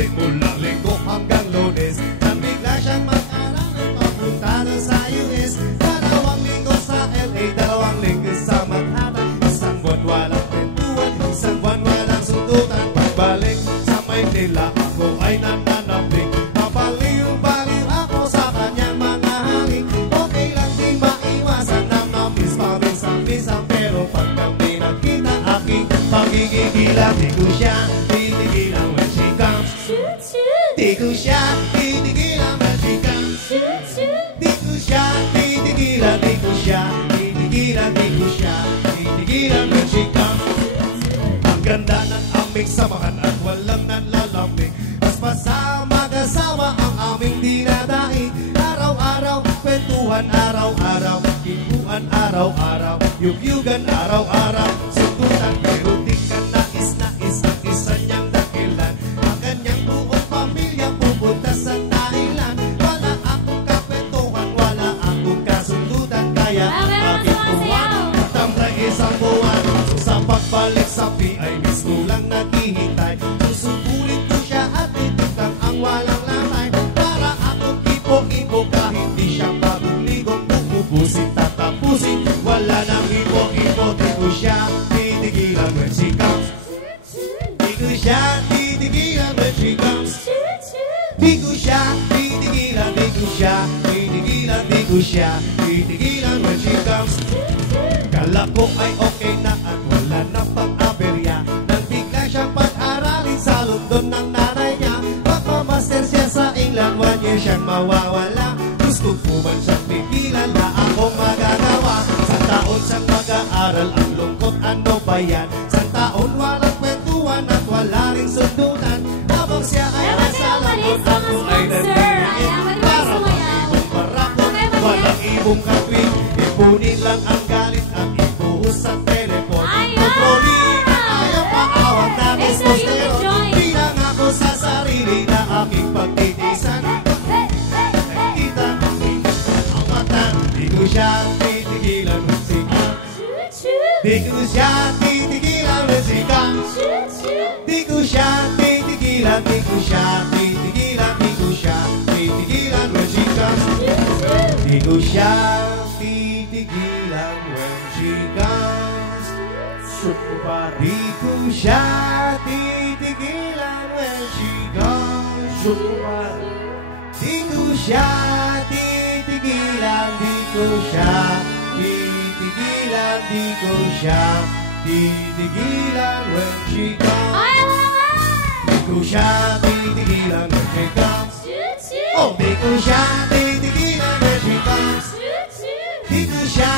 balik mula Linggo hanggang Lunes. Nang bigla siyang mag-aral at papunta na sa US. 2 linggo sa LA, 2 linggo sa Manhattan. Isang buwan walang kwentuhan, isang buwan walang sundutan. Pagbalik sa Maynila ako ay nananapik. Mabaliw-baliw ako sa kanyang mga halik. Okay lang din maiwasan na ma-miss paminsan-minsan. Pero pag kami nakita aking pagigigila, di ko siya titigilan when she comes. Di ko siya titigilan when she comes. Di ko siya titigilan, di ko siya titigilan, di ko siya titigilan when she comes. Ang ganda ng aming samahan at walang nanlalambing. Mas masama mag-asawa ang aming dinadaing. Araw-araw, kwentuhan araw-araw, kibuan araw-araw, yugyugan araw-araw, sundutan pero di ka nais-nais ang isa niyang dahilan. Ang kanyang buong pamilya pupunta sa Thailand. Wala akong kakwentuhan, wala akong kasundutan, kaya aking buwan tambay isang buwan. So sa pagbalik sa PI, mismo lang naghihintay. Susubulit ko siya at itutang ang walang lamay. Para akong ipo-ipo kahit di siya bagong ligo. Pupusin, tatapusin, wala nang ipo-ipo. Di ko siya titigilan when she comes. Di ko siya titigilan when she comes. Di ko siya titigilan, di ko siya titigilan, di ko siya titigilan when she comes. Kala ko ay okay na at wala na pang aberya. Nang bigla siyang pag-aralin sa London ng nanay niya. Magmamaster siya sa England, 1 year siyang mawawala. Gusto ko man siyang pigilan na ako magagawa. Sa taon siyang mag-aaral, ang lungkot ano ba yan? Sa taon walang kwentuhan at wala rin sundutan. Habang siya ay nasa London, ako ay nagpiliin. Para mag-ibong barakon, walang ibong katwin. Ipunin lang ang galit at ibuhos sa telepon. Kontrolin ang ayaw paawag na testosterone. Bilang ako sa sarili na aking pagtitisan. Nakikita ang mata, di ko siya titigilan when she comes. Di ko siya titigilan when she comes. Di ko siya titigilan, di ko siya titigilan, di ko siya titigilan when she comes. Di ko siya titigilan when she comes. Di ko siya titigilan when she comes. Di ko siya titigilan, di ko siya titigilan, di ko siya titigilan when she comes. Di ko siya titigilan when she comes. Oh, di ko siya titigilan when she comes. Di ko siya